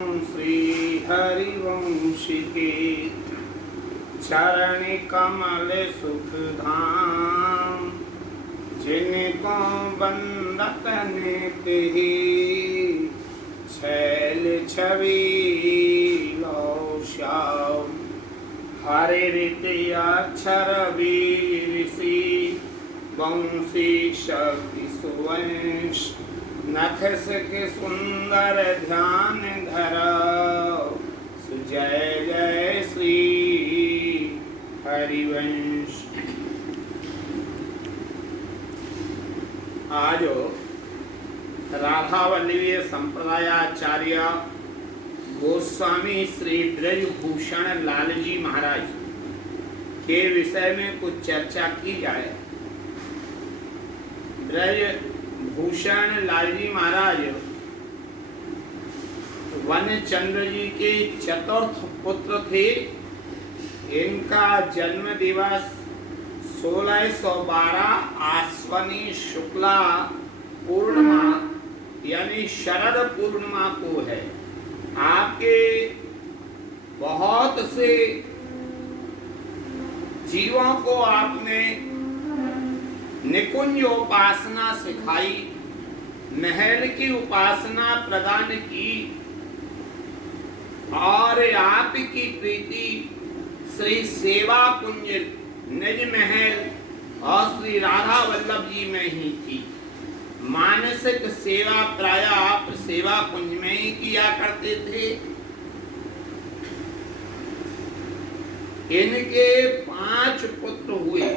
श्री हरिवंश के चरण कमल सुख धाम, जिनको बंदत नित ही छैल छवि लो श्याम। हरे रीति अक्षर वीर ऋषि वंशी शक्ति सुवंश, नखस के सुंदर ध्यान धरो, सुजय जय श्री हरिवंश। आज राधा वल्लभीय संप्रदायाचार्य गोस्वामी श्री ब्रजभूषण लाल जी महाराज के विषय में कुछ चर्चा की जाए। ब्रज भूषण लालजी महाराज वनचंद्र जी के चतुर्थ पुत्र थे। इनका जन्म दिवस 1612 आश्विनी शुक्ला पूर्णिमा यानी शरद पूर्णिमा को है। आपके बहुत से जीवों को आपने निकुंज उपासना सिखाई, महल की उपासना प्रदान की और आपकी प्रीति श्री सेवा कुंज निज महल और श्री राधा वल्लभ जी में ही थी। मानसिक सेवा प्राय आप सेवा कुंज में ही किया करते थे। इनके 5 पुत्र हुए।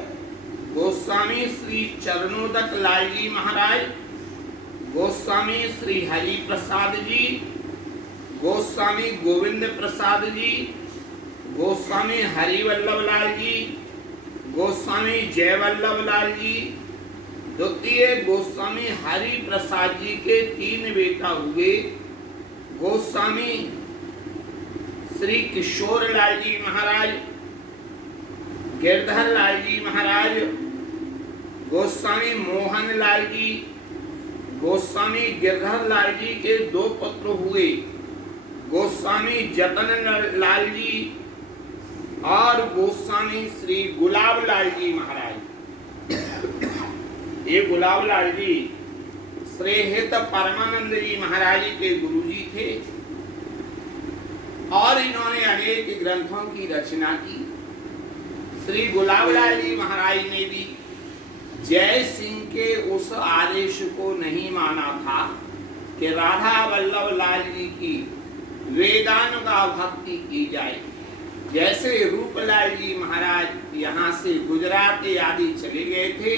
गोस्वामी श्री चरणोदक लाल जी महाराज, गोस्वामी श्री हरि प्रसाद जी, गोस्वामी गोविंद प्रसाद जी, गोस्वामी हरि वल्लभ लाल जी, गोस्वामी जय वल्लभ लाल जी। द्वितीय गोस्वामी हरि प्रसाद जी के 3 बेटा हुए। गोस्वामी श्री किशोर लाल जी महाराज, गिरधर लाल जी महाराज, गोस्वामी मोहन लाल जी, गोस्वामी गिरधर लाल जी के 2 पुत्र हुए। गोस्वामी जतन लाल जी और गोस्वामी श्री गुलाब लाल जी महाराज। ये गुलाब लाल जी श्रीहित परमानंद जी महाराज के गुरुजी थे और इन्होंने अनेक ग्रंथों की रचना की। श्री गुलाब लाल जी महाराज ने भी जय सिंह के उस आदेश को नहीं माना था कि राधा वल्लभ लाल जी की वेदानुगा भक्ति की जाए। जैसे रूपलाल जी महाराज यहाँ से गुजरात आदि चले गए थे,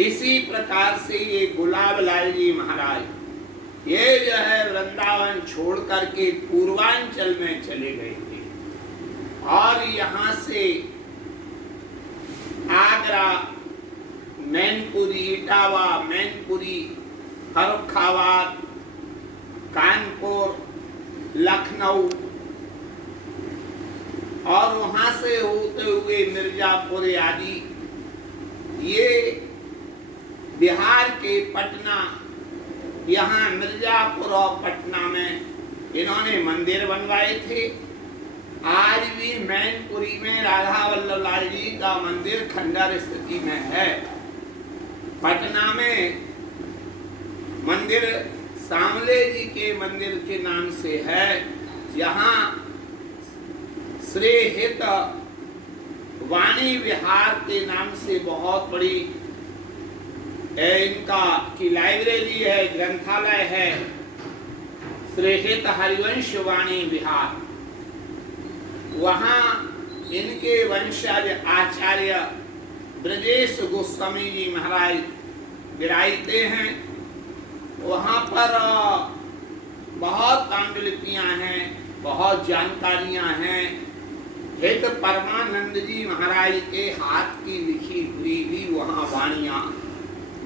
इसी प्रकार से ये गुलाब लाल जी महाराज ये जो है वृंदावन छोड़ करके पूर्वांचल में चले गए थे और यहाँ से आगरा, मैनपुरी, इटावा, मैनपुरी, फर्रुखाबाद, कानपुर, लखनऊ और वहां से होते हुए मिर्जापुर आदि ये बिहार के पटना, यहाँ मिर्जापुर और पटना में इन्होंने मंदिर बनवाए थे। आज भी मैनपुरी में राधा वल्लभ लाल जी का मंदिर खंडर स्थिति में है। पटना में मंदिर सामले जी के मंदिर के नाम से है, जहाँ श्री हित वाणी विहार के नाम से बहुत बड़ी इनका की लाइब्रेरी है, ग्रंथालय है, श्री हित हरिवंश वाणी विहार। वहाँ इनके वंशज आचार्य ब्रजेश गोस्वामी जी महाराज विराजते हैं। वहाँ पर बहुत पांडुलिपियाँ हैं, बहुत जानकारियाँ हैं। हित परमानंद जी महाराज के हाथ की लिखी हुई भी वहाँ वाणियाँ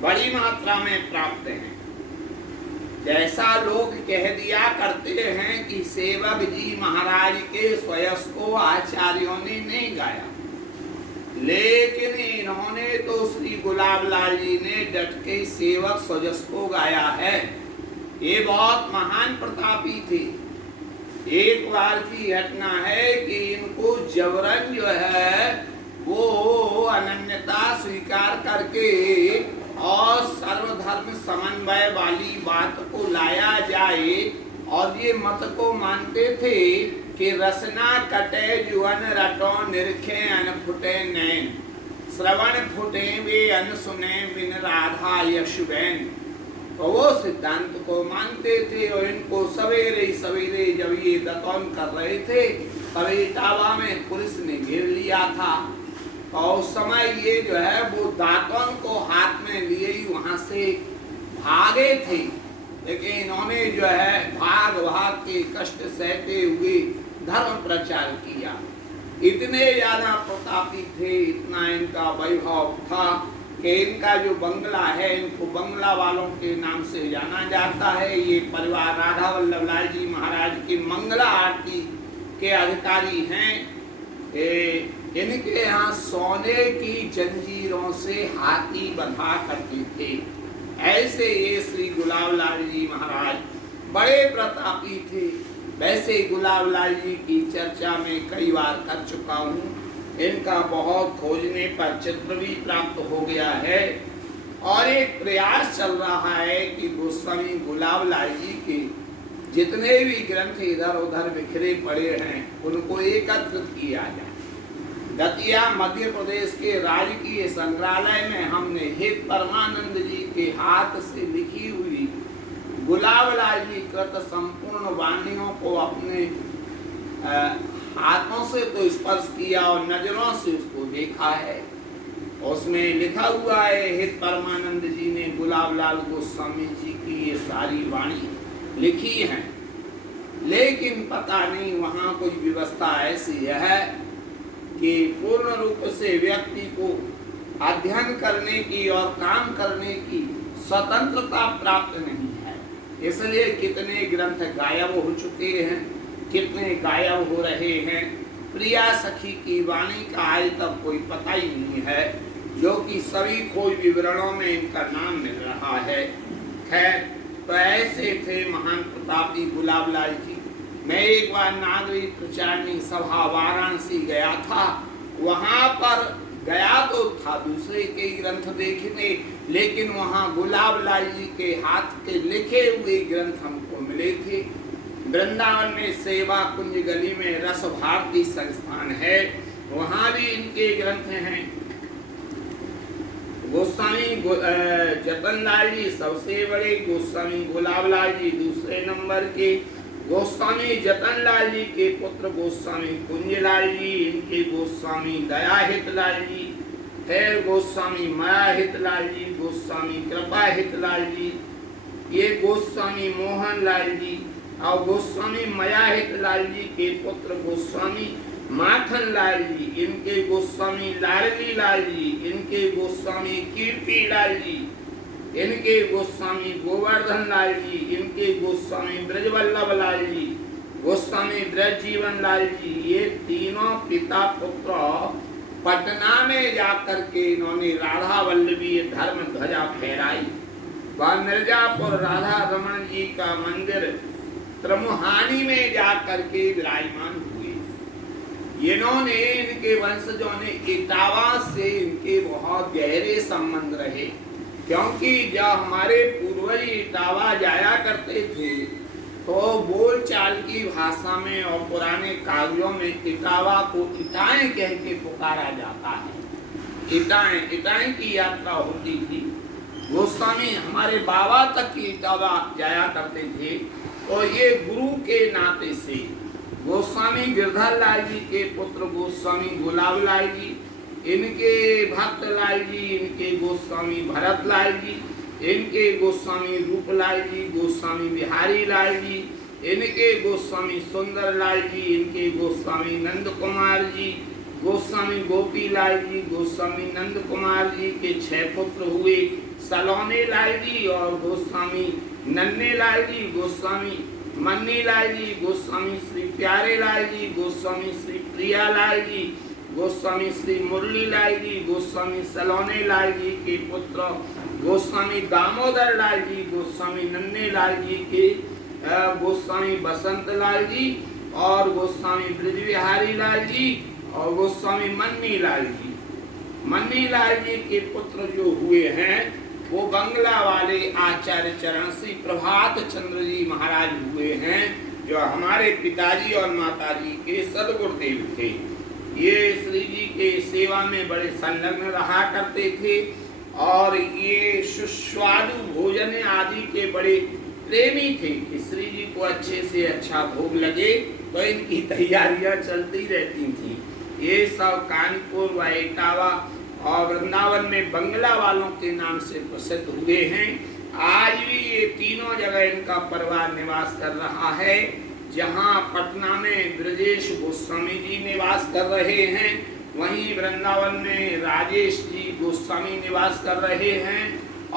बड़ी मात्रा में प्राप्त हैं। जैसा लोग कह दिया करते हैं कि सेवक जी महाराज के स्वयं को आचार्यों ने नहीं गाया, लेकिन इन्होंने तो श्री गुलाब लाल जी ने डट के सेवक स्वजस को गाया है। ये बहुत महान प्रतापी थे। एक बार की घटना है कि इनको जबरन जो है वो अनन्यता स्वीकार करके और सर्वधर्म समन्वय वाली बात को लाया जाए, और ये मत को मानते थे कि रसना कटे जुअन रटो निरखे अन फुटे नैन, श्रवण फुटे वे अन सुने बिन राधा यशुबैन। तो वो सिद्धांत को मानते थे और इनको सवेरे सवेरे जब ये दतौन कर रहे थे तब इटावा में पुलिस ने घेर लिया था, और उस समय ये जो है वो दातौन को हाथ में लिए ही वहां से भागे थे, लेकिन इन्होंने जो है भाग के कष्ट सहते हुए धर्म प्रचार किया। इतने ज्यादा प्रतापी थे, इतना इनका वैभव था कि इनका जो बंगला है इनको बंगला वालों के नाम से जाना जाता है। ये परिवार राधा वल्लभ लाल जी महाराज की मंगला आरती के अधिकारी हैं। इनके यहाँ सोने की जंजीरों से हाथी बंधा करते थे। ऐसे ये श्री गुलाब लाल जी महाराज बड़े प्रतापी थे। वैसे गुलाब लाल जी की चर्चा में कई बार कर चुका हूँ। इनका बहुत खोजने पर चित्र भी प्राप्त हो गया है, और एक प्रयास चल रहा है कि गोस्वामी गुलाब लाल जी के जितने भी ग्रंथ इधर उधर बिखरे पड़े हैं उनको एकत्रित किया जाए। दतिया मध्य प्रदेश के राजकीय संग्रहालय में हमने हित परमानंद जी के हाथ से लिखी हुई गुलाब लाल जी कृत संपूर्ण वाणियों को अपने हाथों से तो स्पर्श किया और नजरों से उसको देखा है। उसमें लिखा हुआ है हित परमानंद जी ने गुलाब लाल गोस्वामी जी की ये सारी वाणी लिखी है, लेकिन पता नहीं वहाँ कोई व्यवस्था ऐसी है कि पूर्ण रूप से व्यक्ति को अध्ययन करने की और काम करने की स्वतंत्रता प्राप्त नहीं है। इसलिए कितने ग्रंथ गायब हो चुके हैं, कितने गायब हो रहे हैं। प्रिया सखी की वाणी का आज तक कोई पता ही नहीं है, जो कि सभी खोज विवरणों में इनका नाम मिल रहा है। खैर, तो ऐसे थे महान प्रतापी गुलाब लाल जी। मैं एक बार नागरी प्रचारणी सभा वाराणसी गया था, वहाँ पर गया तो था दूसरे के ग्रंथ देखने, लेकिन वहाँ गुलाब लाल जी के हाथ के लिखे हुए ग्रंथ हमको मिले थे। वृंदावन में सेवा कुंज गली में रस भारती संस्थान है, वहाँ भी इनके ग्रंथ हैं। गोस्वामी जतन लाल जी सबसे बड़े, गोस्वामी गुलाब लाल जी दूसरे नंबर के, गोस्वामी जतन लाल जी के पुत्र गोस्वामी कुंज लाल जी, इनके गोस्वामी दयाहित लाल जी, फिर गोस्वामी मायाहित लाल जी, गोस्वामी कृपाहित लाल जी, ये गोस्वामी मोहन लाल जी, और गोस्वामी मयाहित लाल जी के पुत्र गोस्वामी माखन लाल जी, इनके गोस्वामी लाडली लाल जी, इनके गोस्वामी कीर्ति लाल जी, इनके गोस्वामी गोवर्धन लाल जी, इनके गोस्वामी ब्रजवल्लभ लाल जी, गोस्वामी ब्रजजीवन लाल जी। ये तीनों पिता पुत्र पटना में जाकर के इन्होंने राधा वल्लभी धर्म ध्वजा फहराई। वह मिर्जापुर राधा रमन जी का मंदिर त्रमुहानी में जाकर के विराजमान हुए। इन्होंने, इनके वंशजों ने इटावा से इनके बहुत गहरे संबंध रहे, क्योंकि जब हमारे पूर्वज इटावा जाया करते थे तो बोलचाल की भाषा में और पुराने काव्यों में इटावा को इटाएं कह के पुकारा जाता है। इटाएं, इटाएं की यात्रा होती थी। गोस्वामी हमारे बाबा तक की इटावा जाया करते थे, और ये गुरु के नाते से गोस्वामी गिरधर लाल जी के पुत्र गोस्वामी गुलाब लाल जी, इनके भक्त लाल जी, इनके गोस्वामी भरत लाल जी, इनके गोस्वामी रूपलाल जी, गोस्वामी बिहारी लाल जी, इनके गोस्वामी सुंदर लाल जी, इनके गोस्वामी नंद कुमार जी, गोस्वामी गोपी लाल जी, गोस्वामी नंद कुमार जी के 6 पुत्र हुए, सलोने लाल जी और गोस्वामी नन्हे लाल जी, गोस्वामी मन्नी लाल जी, गोस्वामी श्री प्यारे लाल जी, गोस्वामी श्री प्रिया लाल जी, गोस्वामी श्री मुरली लाल जी, गोस्वामी सलोने लाल जी के पुत्र गोस्वामी दामोदर लाल जी, गोस्वामी नन्हे लाल जी के गोस्वामी बसंत लाल जी, और गोस्वामी ब्रजविहारी लाल जी और गोस्वामी मन्नी लाल जी। मन्नी लाल जी के पुत्र जो हुए हैं वो बंगला वाले आचार्य चरण श्री प्रभात चंद्र जी महाराज हुए हैं, जो हमारे पिताजी और माताजी के सदगुरुदेव थे। ये श्री जी के सेवा में बड़े संलग्न रहा करते थे और ये सुस्वादु भोजन आदि के बड़े प्रेमी थे कि श्री जी को अच्छे से अच्छा भोग लगे, तो इनकी तैयारियां चलती रहती थी। ये सब कानपुर व इटावा और वृंदावन में बंगला वालों के नाम से प्रसिद्ध हुए हैं। आज भी ये तीनों जगह इनका परिवार निवास कर रहा है। जहाँ पटना में ब्रजेश गोस्वामी जी निवास कर रहे हैं, वहीं वृंदावन में राजेश जी गोस्वामी निवास कर रहे हैं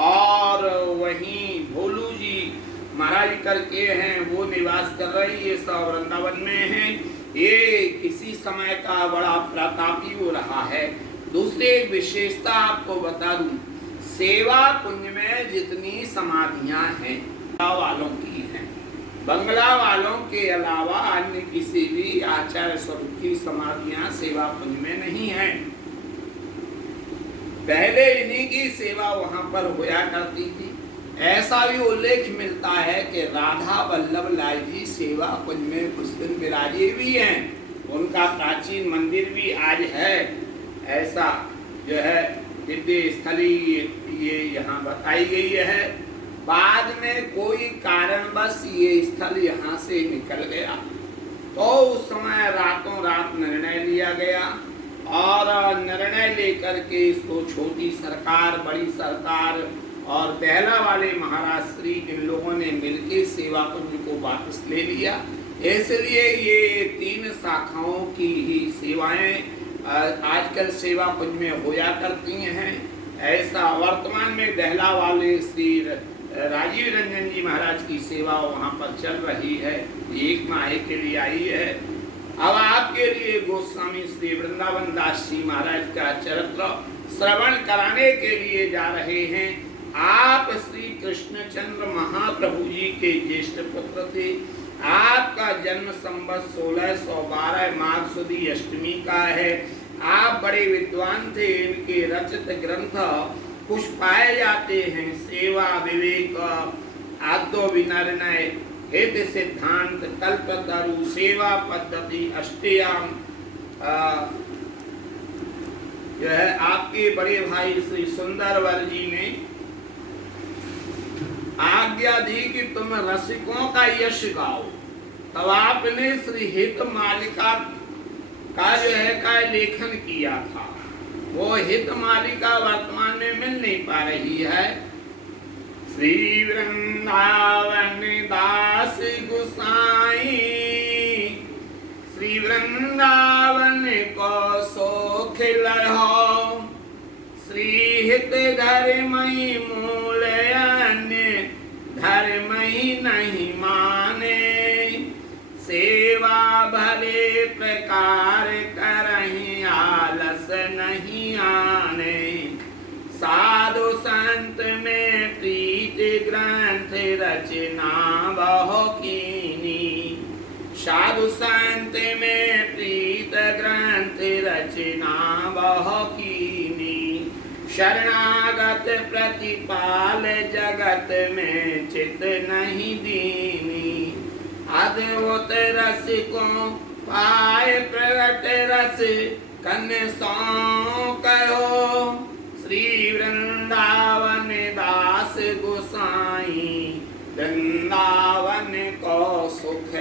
और वहीं भोलू जी महाराज करके हैं वो निवास कर रही है, सब वृंदावन में हैं। ये किसी समय का बड़ा प्रतापी हो रहा है। दूसरी एक विशेषता आपको बता दूं, सेवा कुंज में जितनी समाधियां हैं बंगला वालों की हैं। बंगला वालों के अलावा अन्य किसी भी आचार्य स्वरूप की समाधियां सेवा कुंज में नहीं है। पहले इन्हीं की सेवा वहां पर होया करती थी। ऐसा भी उल्लेख मिलता है कि राधा वल्लभ लाल जी सेवा कुंज में कुछ दिन विराजे भी हैं। उनका प्राचीन मंदिर भी आज है। ऐसा जो है दिव्य स्थली ये यहाँ बताई गई है। बाद में कोई कारणवश ये स्थल यहाँ से निकल गया, तो उस समय रातों रात निर्णय लिया गया और निर्णय लेकर के इसको छोटी सरकार, बड़ी सरकार और बेहला वाले महाराज श्री इन लोगों ने मिलकर सेवा कुंज को वापस ले लिया। इसलिए ये 3 शाखाओं की ही सेवाएं आजकल सेवा कुंज में होया करती हैं। ऐसा वर्तमान में दहला वाले श्री राजीव रंजन जी महाराज की सेवा वहाँ पर चल रही है, 1 माह के लिए आई है। अब आपके लिए गोस्वामी श्री वृंदावन दास जी महाराज का चरित्र श्रवण कराने के लिए जा रहे हैं। आप श्री कृष्णचंद्र महाप्रभु जी के ज्येष्ठ पुत्र थे। आपका जन्म संवत 1612 माघ सुदी अष्टमी का है। आप बड़े विद्वान थे। इनके रचित ग्रंथ कुछ पाए जाते हैं, सेवा, विवेक, आद्यो विनर्णय, हेतु सिद्धांत, कल्पतरु, सेवा पद्धति, अष्टयाम। जो है आपके बड़े भाई श्री सुंदरवर जी ने आज्ञा दी कि तुम रसिकों का यश गाओ, तब आपने श्री हित मालिका का जो है का लेखन किया था। वो हित मालिका वर्तमान में मिल नहीं पा रही है। श्री वृंदावन दास गुसाई, श्री वृंदावन को सोख लहो, श्री हित धर्मई मूल धर्म ही नहीं माने, सेवा भले प्रकार करहीं आलस नहीं आने, साधु संत में प्रीत ग्रंथ रचना बहु कीनी, साधु संत में प्रीत ग्रंथ रचना बहु कीनी, शरणागत प्रतिपाल जगत में चित नहीं दीनी, अद्भुत रस को पाए प्रगट रस कन्या सौ कहो, श्री वृंदावन दास गोसाई, वृंदावन को सुख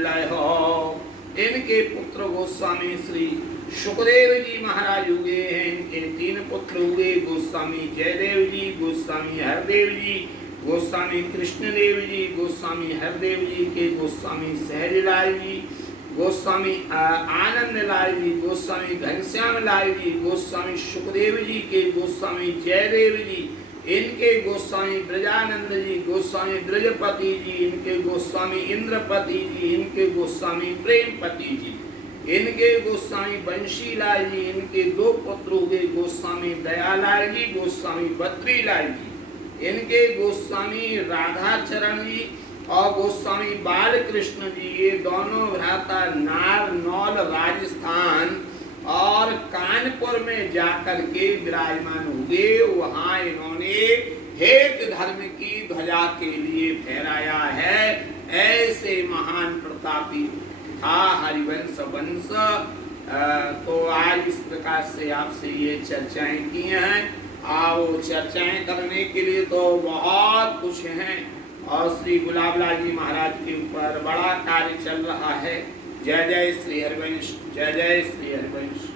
लहो। इनके पुत्र गोस्वामी श्री सुखदेव जी महाराज हुए हैं। इनके 3 पुत्र हुए, गोस्वामी जयदेव जी, गोस्वामी हरदेव जी, गोस्वामी कृष्णदेव जी, गोस्वामी हरदेव जी के गोस्वामी सहजलाल जी, गोस्वामी आनंद लाल जी, गोस्वामी घनश्याम लाल जी, गोस्वामी सुखदेव जी के गोस्वामी जयदेव जी, इनके गोस्वामी ब्रजानंद जी, गोस्वामी ब्रजपति जी, इनके गोस्वामी इंद्रपति जी, इनके गोस्वामी प्रेमपति जी, इनके गोस्वामी बंशीलाल जी, इनके 2 पुत्र हुए, गोस्वामी दयालाल जी, गोस्वामी बद्रीलाल जी, इनके गोस्वामी राधाचरण जी और गोस्वामी बाल कृष्ण जी, ये दोनों भ्राता नारनौल राजस्थान और कानपुर में जाकर के विराजमान हुए। वहां इन्होंने हेत धर्म की ध्वजा के लिए फहराया है। ऐसे महान प्रतापी था हरिवंश वंश। तो आज इस प्रकार से आपसे ये चर्चाएं की हैं। आओ चर्चाएं करने के लिए तो बहुत कुछ हैं और श्री गुलाबलाल जी महाराज के ऊपर बड़ा कार्य चल रहा है। जय जय श्री हरिवंश, जय जय श्री हरिवंश।